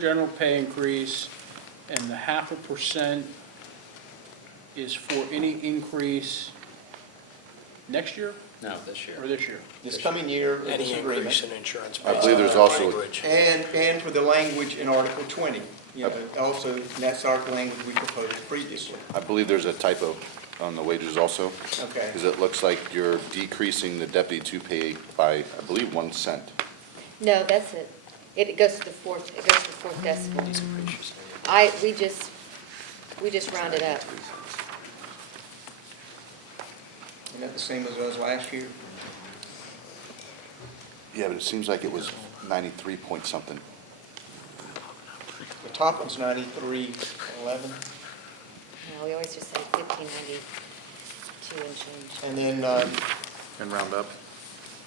general pay increase, and the 0.5% is for any increase next year No, this year. or this year? This coming year, of Any this increase agreement, in insurance. I believe there's also- language. and for the language in Article 20. You know, also, and that's our language we proposed previously. I believe there's a typo on the wages also, Okay. because it looks like you're decreasing the deputy to pay by, I believe, 1 cent. No, that's it. It goes to the fourth decimal. We just rounded up. Isn't that the same as it was last year? Yeah, but it seems like it was 93 point something. The top one's 93.11, No, we always just say 1592 and change. and then, And round up?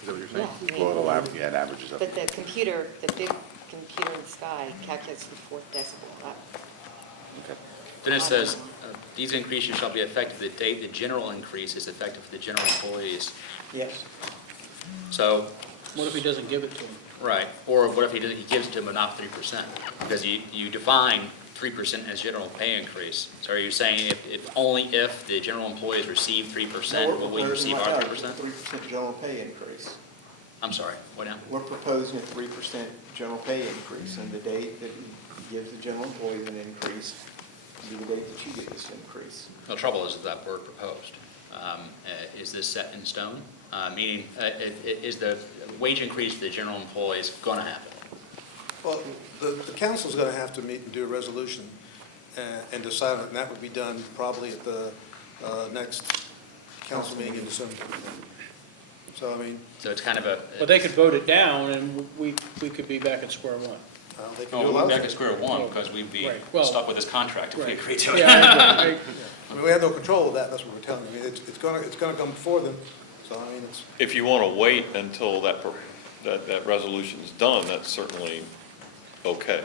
Is that what you're saying? Yeah, I mean- Well, it'll average, yeah, it averages up. But the computer, the big computer in the sky calculates the fourth decimal. Okay. Then it says, these increases shall be effective the date the general increase is effective for the general employees. yes, So, What if he doesn't give it to him? right, or what if he gives it to them but not 3%? Because you define 3% as general pay increase. So are you saying if only if the general employees receive 3%, will we receive our 3%? 3% general pay increase. I'm sorry, what now? We're proposing a 3% general pay increase, and the date that he gives the general employees an increase will be the date that you get this increase. The trouble is that word proposed. Is this set in stone? Meaning, is the wage increase for the general employees going to happen? Well, the council's going to have to meet and do a resolution and decide on it, and that would be done probably at the next council meeting in December. So, I mean, So it's kind of a. But they could vote it down, and we could be back at square one. they can No, do a we're lot of back at things. square one because we'd be Right, well- stuck with this contract if we Right. agreed to it. Yeah, I agree. I mean, we have no control of that, that's what we're telling you. I mean, it's going to come before them, so, I mean, it's, If you want to wait until that resolution's done, that's certainly okay.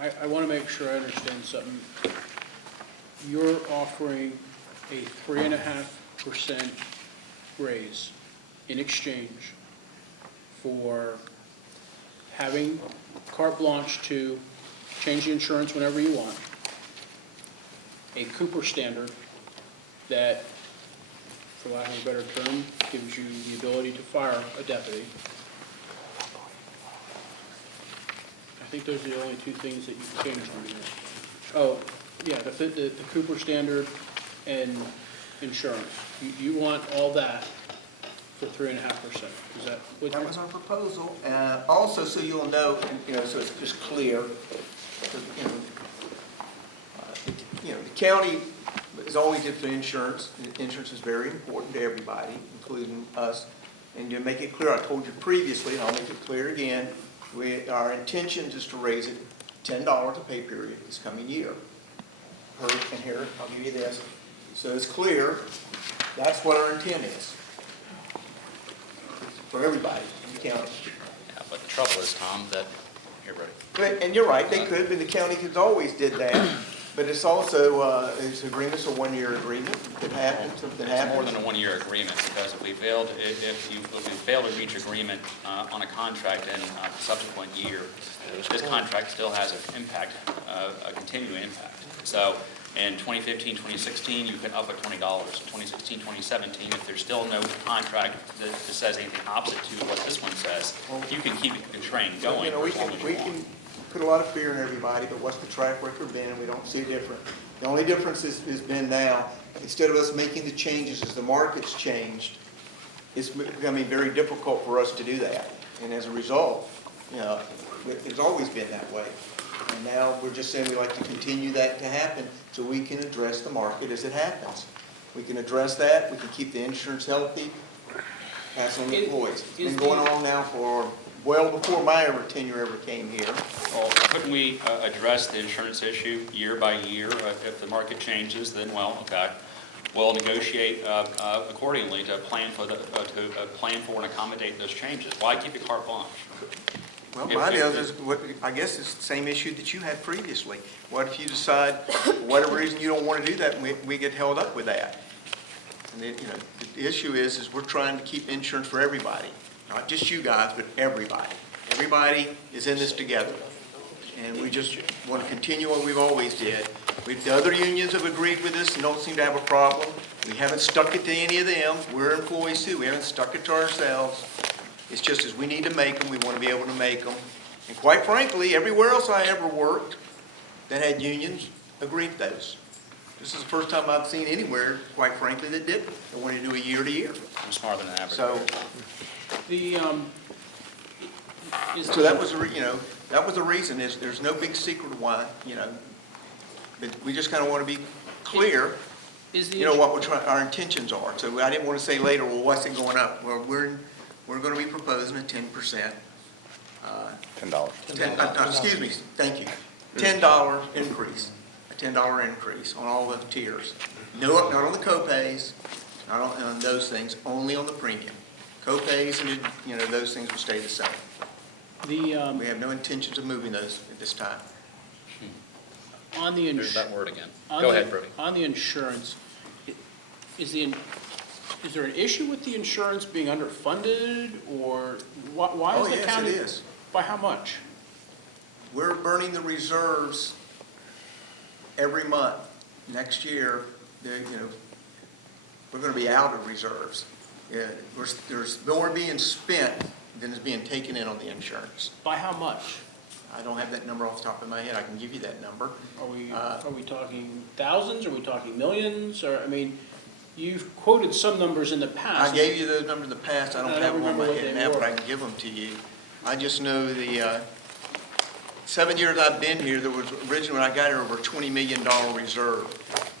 I want to make sure I understand something. You're offering a 3.5% raise in exchange for having carte blanche to change the insurance whenever you want, a Cooper standard that, for lack of a better term, gives you the ability to fire a deputy. I think those are the only two things that you can change on here. Oh, yeah, the Cooper standard and insurance. You want all that for 3.5%. Is that what? That was our proposal. Also, so you'll know, so it's just clear, the county is always into insurance. Insurance is very important to everybody, including us. And to make it clear, I told you previously, and I'll make it clear again, our intention is to raise it $10 a pay period this coming year. And here, I'll give you this. So it's clear, that's what our intent is for everybody in the county. Yeah, but the trouble is, Tom, that, here, buddy. And you're right, they could, but the county has always did that. But it's also, it's agreement's a one-year agreement. It happens, something It's more happens. than a one-year agreement, because if we fail to reach agreement on a contract in a subsequent year, this contract still has an impact, a continuing impact. So in 2015, 2016, you can up at $20. 2016, 2017, if there's still no contract that says anything opposite to what this one says, you can keep the train going for We as long as we you can want. put a lot of fear in everybody, but what's the track record been? We don't see different. The only difference has been now, instead of us making the changes as the market's changed, it's becoming very difficult for us to do that. And as a result, it's always been that way. And now we're just saying we'd like to continue that to happen so we can address the market as it happens. We can address that, we can keep the insurance healthy, pass on the employees. It's been going on now for well before my tenure ever came here. Well, couldn't we address the insurance issue year by year? If the market changes, then, well, okay, we'll negotiate accordingly to plan for and accommodate those changes. Why keep it carte blanche? Well, mine is, I guess it's the same issue that you had previously. What if you decide, for whatever reason, you don't want to do that, and we get held up with that? And the issue is we're trying to keep insurance for everybody, not just you guys, but everybody. Everybody is in this together. And we just want to continue what we've always did. The other unions have agreed with this and don't seem to have a problem. We haven't stuck it to any of them. We're employees too. We haven't stuck it to ourselves. It's just as we need to make them, we want to be able to make them. And quite frankly, everywhere else I ever worked that had unions agreed to those. This is the first time I've seen anywhere, quite frankly, that didn't. They wanted to do a year to year. I'm smarter than average. So, So that was, that was the reason, is there's no big secret why, but we just kind of want to be clear, Is the, what we're trying, our intentions are. So I didn't want to say later, well, what's it going up? Well, we're going to be proposing a 10%. $10. Excuse me, thank you. $10 increase, a $10 increase on all the tiers. No, not on the co-pays, not on those things, only on the premium. Co-pays and, those things will stay the same. We have no intentions of moving those at this time. on the There's insurance. that word again. Go ahead, Brody. On the insurance, is there an issue with the insurance being underfunded, or why is Oh, the yes, county? it is. By how much? We're burning the reserves every month. Next year, we're going to be out of reserves. Yeah, there's more being spent than is being taken in on the insurance. By how much? I don't have that number off the top of my head. I can give you that number. Are we talking thousands, are we talking millions, or, I mean, you've quoted some numbers in the past. I gave you those numbers in the past. I I don't don't have them on remember my what head they now, but were. I can give them to you. I just know the 7 years I've been here, there was originally, when I got here, over a $20 million reserve.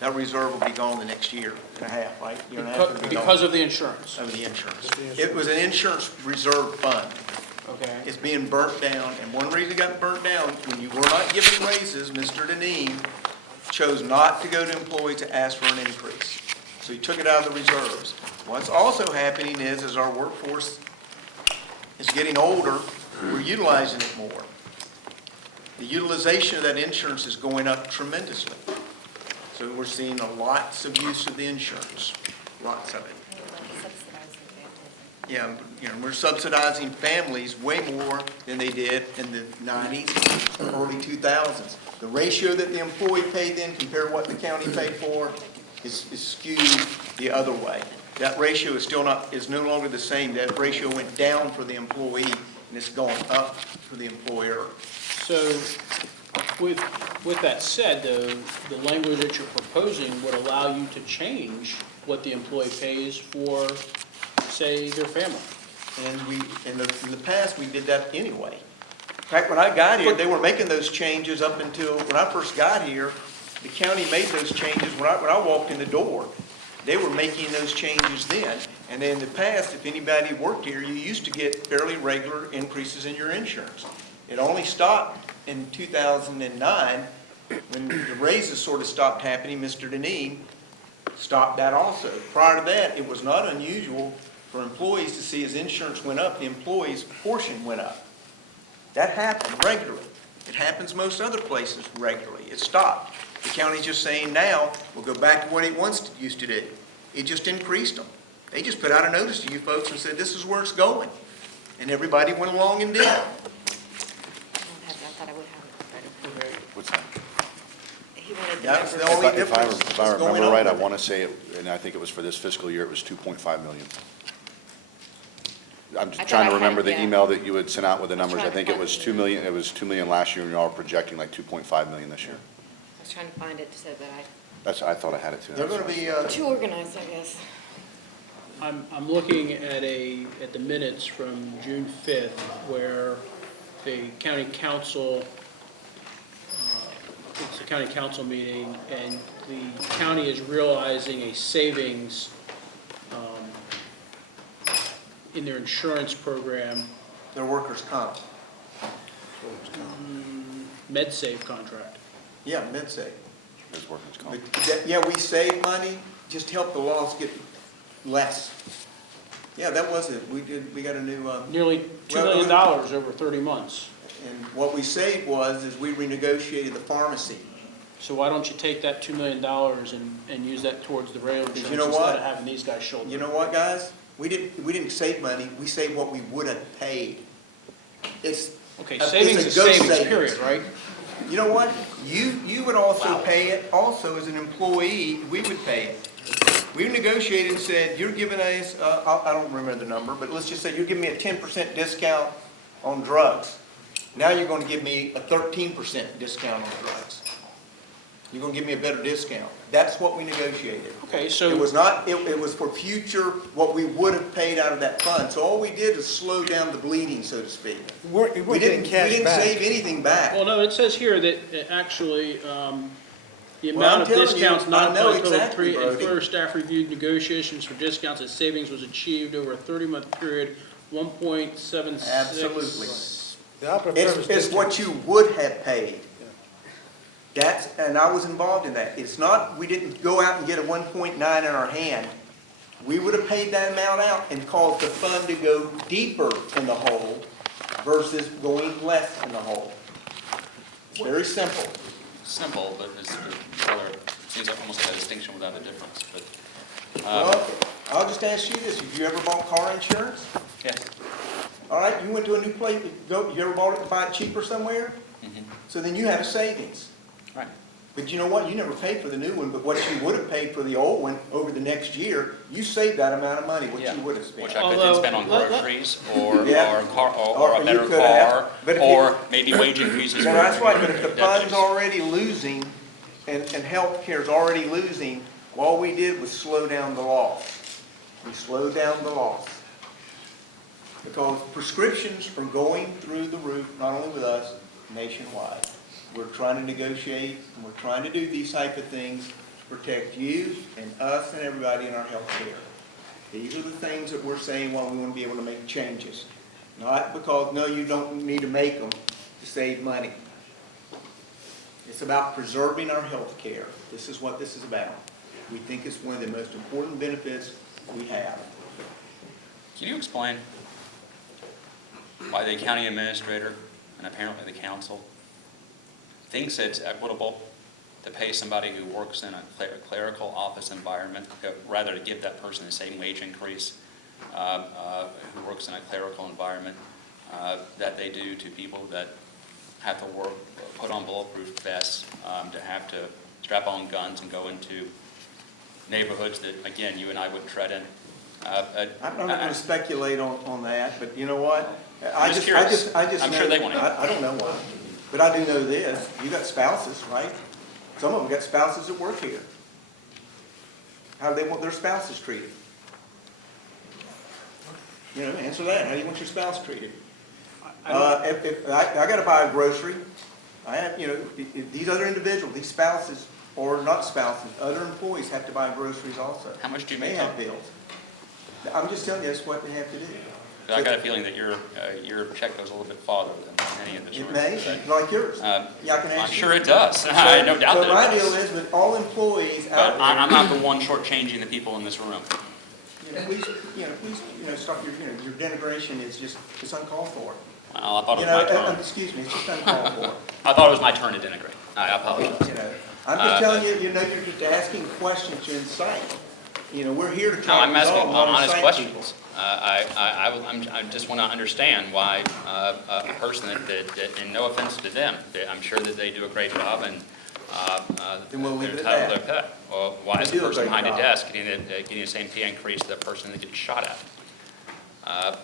That reserve will be gone the next year and a half, right? Year and a half, it'll be gone. Because of the insurance, Of the insurance. It was an insurance reserve fund. okay? It's being burnt down, and one reason it got burnt down, when you were not giving raises, Mr. Deneen chose not to go to employees to ask for an increase. So he took it out of the reserves. What's also happening is, as our workforce is getting older, we're utilizing it more. The utilization of that insurance is going up tremendously. So we're seeing lots of use of the insurance, lots of it. Yeah, we're subsidizing families way more than they did in the 90s, early 2000s. The ratio that the employee paid then compared to what the county paid for is skewed the other way. That ratio is no longer the same. That ratio went down for the employee, and it's going up for the employer. So, with that said, though, the language that you're proposing would allow you to change what the employee pays for, say, their family. And in the past, we did that anyway. In fact, when I got here, they were making those changes up until, when I first got here, the county made those changes when I walked in the door. They were making those changes then. And in the past, if anybody worked here, you used to get fairly regular increases in your insurance. It only stopped in 2009, when the raises sort of stopped happening. Mr. Deneen stopped that also. Prior to that, it was not unusual for employees to see as insurance went up, the employee's portion went up. That happened regularly. It happens most other places regularly. It stopped. The county's just saying now, we'll go back to what it once used to do. It just increased them. They just put out a notice to you folks and said, this is where it's going. And everybody went along and did it. I thought I would have it. What's that? He wanted the That's the numbers. only If I difference. if I is going remember up right, I with it. want to say, and I think it was for this fiscal year, it was 2.5 million. I'm I just thought trying I to had- remember the yeah. email that you had sent out with the numbers. I trying to think it find was it. 2 million, it was 2 million last year, and y'all are projecting like 2.5 million this year. I was trying to find it so that I thought I had it too. They're going to be, too organized, I guess. I'm looking at the minutes from June 5th, where the county council, it's a county council meeting, and the county is realizing a savings in their insurance program, their workers' comp. MedSave contract. Yeah, MedSafe. His workers' comp. But yeah, we save money, just help the laws get less. Yeah, that was it. We got a new, Nearly $2 million over 30 months. and what we saved is we renegotiated the pharmacy. So why don't you take that $2 million and use that towards the rail insurance you know instead what? of having these guys shoulder? You know what, guys? We didn't save money, we saved what we would have paid. it's. Okay, it's a savings is ghost savings, savings. period, right? You know what? You would also pay it, also as an employee, we would pay it. We negotiated and said, you're giving us, I don't remember the number, but let's just say you're giving me a 10% discount on drugs. Now you're gonna give me a 13% discount on drugs. You're gonna give me a better discount. That's what we negotiated. Okay, It so, was not, it was for future, what we would have paid out of that fund. So all we did is slow down the bleeding, so to speak. We're We getting cash didn't back. save anything back. well, no, it says here that actually, the Well, amount I'm of telling you, discounts not I know applied total exactly, three, and Brody. further staff reviewed negotiations for discounts and savings was achieved over a 30-month period, 1.76. Absolutely. The operative term is It's discount. what you would have paid. That's, and I was involved in that. It's not, we didn't go out and get a 1.9 in our hand. We would have paid that amount out and caused the fund to go deeper in the hole versus going less in the hole. It's very simple. Simple, but it's rather, it seems like almost like a distinction without a difference, but, Well, I'll just ask you this. Have you ever bought car insurance? yes. All right, you went to a new place, you ever bought it to buy it cheaper somewhere? Mhm. So then you have a savings. Right. But you know what? You never paid for the new one, but what you would have paid for the old one over the next year, you saved that amount of money, what Yeah, you would have spent. which I could then Although, spend on let- groceries, or Yeah. car, Or or a you better could have, car, but if you- or maybe wage increases. No, for that's right, but if the fund's deputies. already losing, and healthcare's already losing, all we did was slow down the loss. We slowed down the loss. Because prescriptions are going through the roof, not only with us, nationwide. We're trying to negotiate, and we're trying to do these type of things to protect you and us and everybody in our healthcare. These are the things that we're saying, well, we want to be able to make changes. Not because, no, you don't need to make them to save money. It's about preserving our health care. This is what this is about. We think it's one of the most important benefits we have. Can you explain why the county administrator and apparently the council thinks it's equitable to pay somebody who works in a clerical office environment, rather to give that person the same wage increase who works in a clerical environment that they do to people that have to work, put on bulletproof vests, to have to strap on guns and go into neighborhoods that, again, you and I wouldn't tread in. I'm not going to speculate on that, but you know what? I'm just curious. I just I'm know- sure they want it. I don't know why, but I do know this. You got spouses, right? Some of them got spouses that work here. How do they want their spouses treated? You know, answer that. How do you want your spouse treated? If I got to buy a grocery, I have, you know, these other individuals, these spouses, or not spouses, other employees have to buy groceries also. How much do you They make have up? bills. I'm just telling you, that's what they have to do. I got a feeling that your check goes a little bit farther than any in this room. It may, like yours. Yeah, I can I'm ask you. sure it does. I no doubt So that my it deal does. is with all employees But out I'm there, not the one shortchanging the people in this room. please, stop your denigration is just, it's uncalled for. Well, I thought it You was my know, turn. excuse me, it's just uncalled for. I thought it was my turn to denigrate. I apologize. You know, I'm just telling you, you're just asking questions to incite. You know, we're here to No, try to I'm asking resolve, not honest incite people. questions. I just want to understand why a person that, and no offense to them, I'm sure that they do a great job and Then we'll leave they're it at entitled to their pay. Well, why is They the do a person great behind the job. desk getting the same pay increase as the person that gets shot at?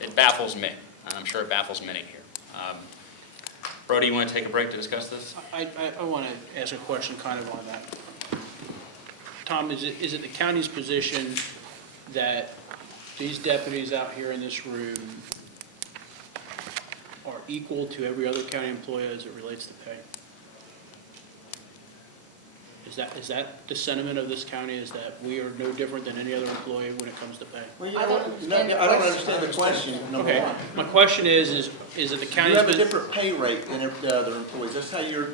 It baffles me, and I'm sure it baffles many here. Brody, you want to take a break to discuss this? I want to ask a question kind of on that. Tom, is it the county's position that these deputies out here in this room are equal to every other county employee as it relates to pay? Is that the sentiment of this county, is that we are no different than any other employee when it comes to pay? Well, you I know don't what? understand the I don't question. understand the question, number Okay, one. my question is it the You county's? have a different pay rate than the other employees. That's how you're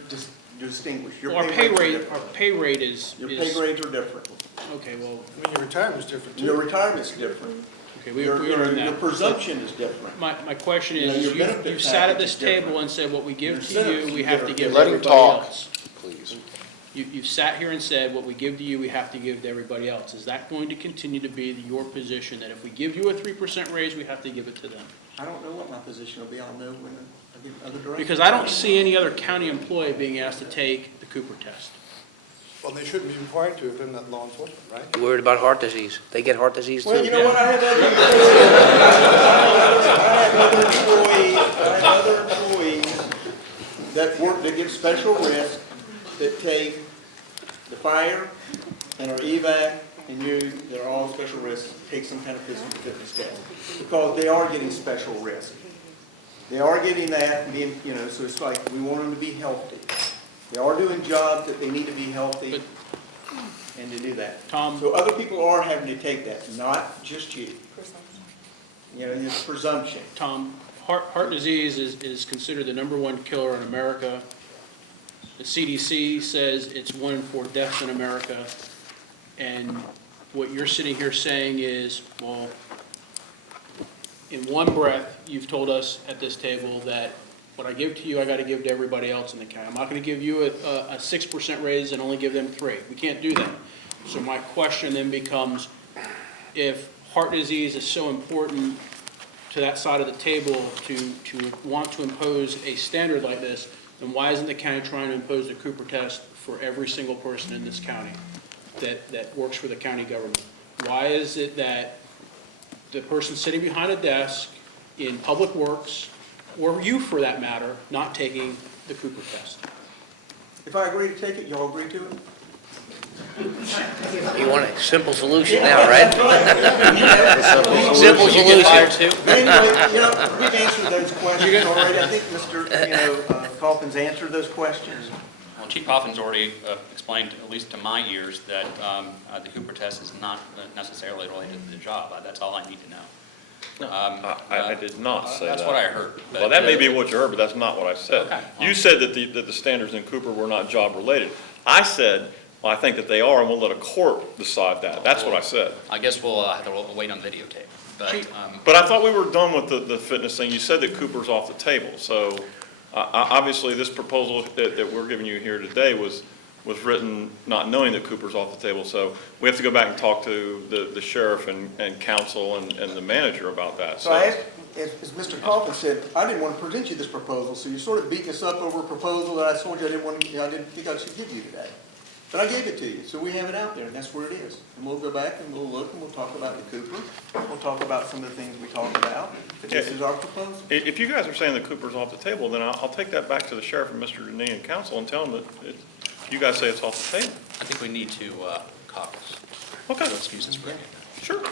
distinguished. Your Our pay rates are rate, different. our pay rate is. Your pay grades are different. Okay, well, I mean, your retirement's different too. Your retirement's different. okay, we Your, are you know, in your that. presumption is different. My question You know, is, your you benefit sat at package this is different. table and said what we give Your to incentives you, we have to are give Let him everybody talk, else. please. You've sat here and said, what we give to you, we have to give to everybody else. Is that going to continue to be your position, that if we give you a 3% raise, we have to give it to them? I don't know what my position will be. I'll know when I give other directions. Because I don't see any other county employee being asked to take the Cooper test. Well, they shouldn't be required to if they're not law enforcement, right? You worried about heart disease? They get heart disease too. Well, you know what, I have other employees that work, that get special risk, that take the fire and our evac and you, they're all special risks, take some kind of physical fitness test. Because they are getting special risk. They are getting that, and being, you know, so it's like, we want them to be healthy. They are doing jobs that they need to be healthy, and to do that. Tom? So other people are having to take that, not just you. You know, it's presumption. Tom, heart disease is considered the #1 killer in America. The CDC says it's 1 in 4 deaths in America. And what you're sitting here saying is, well, in one breath, you've told us at this table that what I give to you, I got to give to everybody else in the county. I'm not going to give you a 6% raise and only give them 3. We can't do that. So my question then becomes, if heart disease is so important to that side of the table to want to impose a standard like this, then why isn't the county trying to impose the Cooper test for every single person in this county that works for the county government? Why is it that the person sitting behind a desk in Public Works, or you for that matter, not taking the Cooper test? If I agree to take it, y'all agree to it? You want a simple solution now, right? Simple solution. But anyway, you know, we've answered those questions already. I think Mr. Coffin's answered those questions. Well, Chief Coffin's already explained, at least to my ears, that the Cooper test is not necessarily related to the job. That's all I need to know. I did not say that. That's what I heard. Well, that may be what you heard, but that's not what I said. Okay. You said that the standards in Cooper were not job-related. I said, well, I think that they are, and we'll let a court decide that. That's what I said. I guess we'll have to wait on videotape. But But I thought we were done with the fitness thing. You said that Cooper's off the table. So obviously, this proposal that we're giving you here today was written not knowing that Cooper's off the table. So we have to go back and talk to the sheriff and council and the manager about that. So I asked, as Mr. Coffin said, I didn't want to present you this proposal, so you're sort of beating us up over a proposal that I told you I didn't think I should give you today. But I gave it to you, so we have it out there, and that's where it is. And we'll go back and we'll look and we'll talk about the Cooper. We'll talk about some of the things we talked about, but this is our proposal. If you guys are saying that Cooper's off the table, then I'll take that back to the sheriff and Mr. Deneen and council and tell them that you guys say it's off the table. I think we need to caucus. Okay. So excuse us for Sure.